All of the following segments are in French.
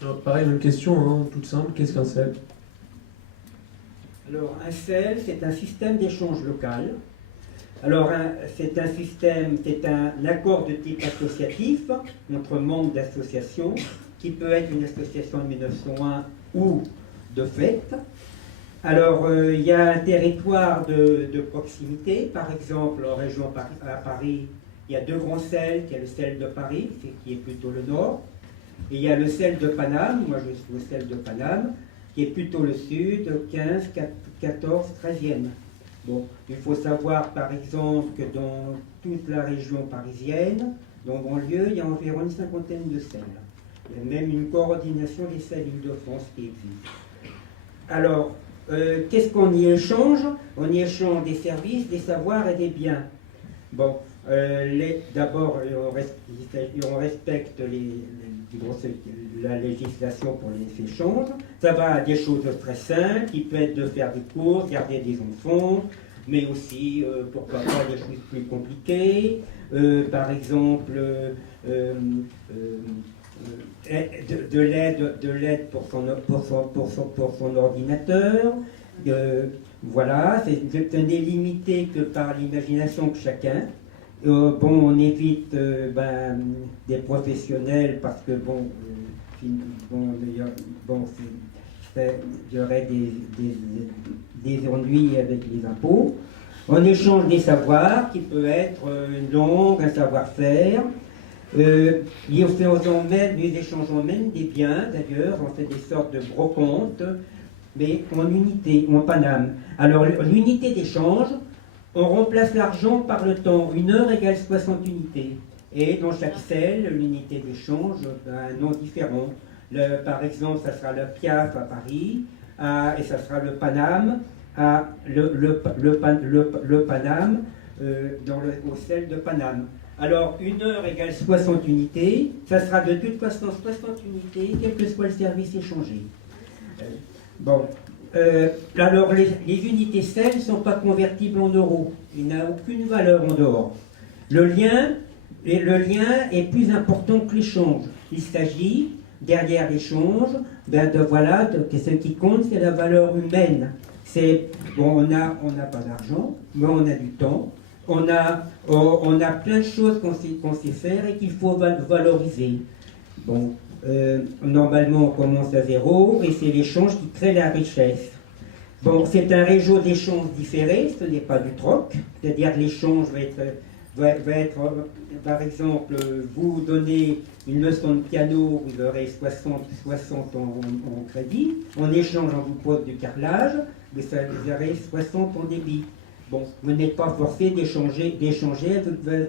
Alors, pareil, même question, hein, toute simple, qu'est-ce qu'un CEL? Alors, un CEL, c'est un système d'échange local. Alors, c'est un système, c'est un accord de type associatif entre membres d'associations, qui peut être une association de 1901 ou de fait. Alors, il y a un territoire de proximité. Par exemple, en région à Paris, il y a deux grands CEL. Il y a le CEL de Paris, qui est plutôt le nord. Et il y a le CEL de Paname, moi je suis au CEL de Paname, qui est plutôt le sud, 15, 14, 13e. Bon, il faut savoir par exemple que dans toute la région parisienne, dans banlieue, il y a environ une cinquantaine de CEL. Il y a même une coordination des CEL Île-de-France qui existe. Alors, qu'est-ce qu'on y échange? On y échange des services, des savoirs et des biens. Bon, d'abord, on respecte la législation pour les échanges. Ça va à des choses très simples, qui peut être de faire des courses, garder des enfants, mais aussi, pourquoi pas, des choses plus compliquées. Par exemple, de l'aide pour son ordinateur. Voilà, ce n'est limité que par l'imagination de chacun. Bon, on évite des professionnels parce que il y aurait des ennuis avec les impôts. On échange des savoirs qui peut être une langue, un savoir-faire. Nous échangeons même des biens, d'ailleurs, on fait des sortes de brocantes, mais en unité, en Paname. Alors, l'unité d'échange, on remplace l'argent par le temps. 1 heure égale 60 unités. Et dans chaque CEL, l'unité d'échange a un nom différent. Par exemple, ça sera le Piaf à Paris, et ça sera le Paname, le Paname au CEL de Paname. Alors, 1 heure égale 60 unités, ça sera de toute façon 60 unités, quel que soit le service échangé. Bon. Alors, les unités CEL ne sont pas convertibles en euros. Il n'a aucune valeur en dehors. Le lien est plus important que l'échange. Il s'agit, derrière l'échange, ce qui compte, c'est la valeur humaine. On n'a pas d'argent, mais on a du temps. On a plein de choses qu'on sait faire et qu'il faut valoriser. Bon. Normalement, on commence à zéro et c'est l'échange qui crée la richesse. Bon, c'est un réseau d'échange différé, ce n'est pas du troc, c'est-à-dire que l'échange va être, par exemple, vous donnez une leçon de piano, vous aurez 60 en crédit, en échange, on vous pose du carrelage, vous aurez 60 en débit. Bon, vous n'êtes pas forcé d'échanger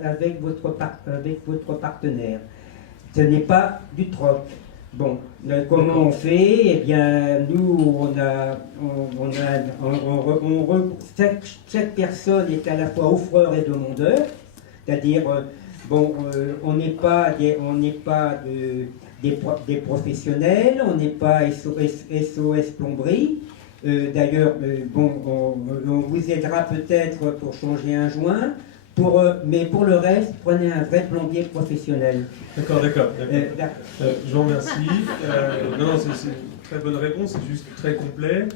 avec votre partenaire. Ce n'est pas du troc. Bon, comment on fait? Eh bien, nous, chaque personne est à la fois offreur et demandeur, c'est-à-dire, on n'est pas des professionnels, on n'est pas SOS plomberie. D'ailleurs, on vous aidera peut-être pour changer un joint. Mais pour le reste, prenez un vrai plombier professionnel. D'accord. Je vous remercie. Non, c'est une très bonne réponse, c'est juste très complet.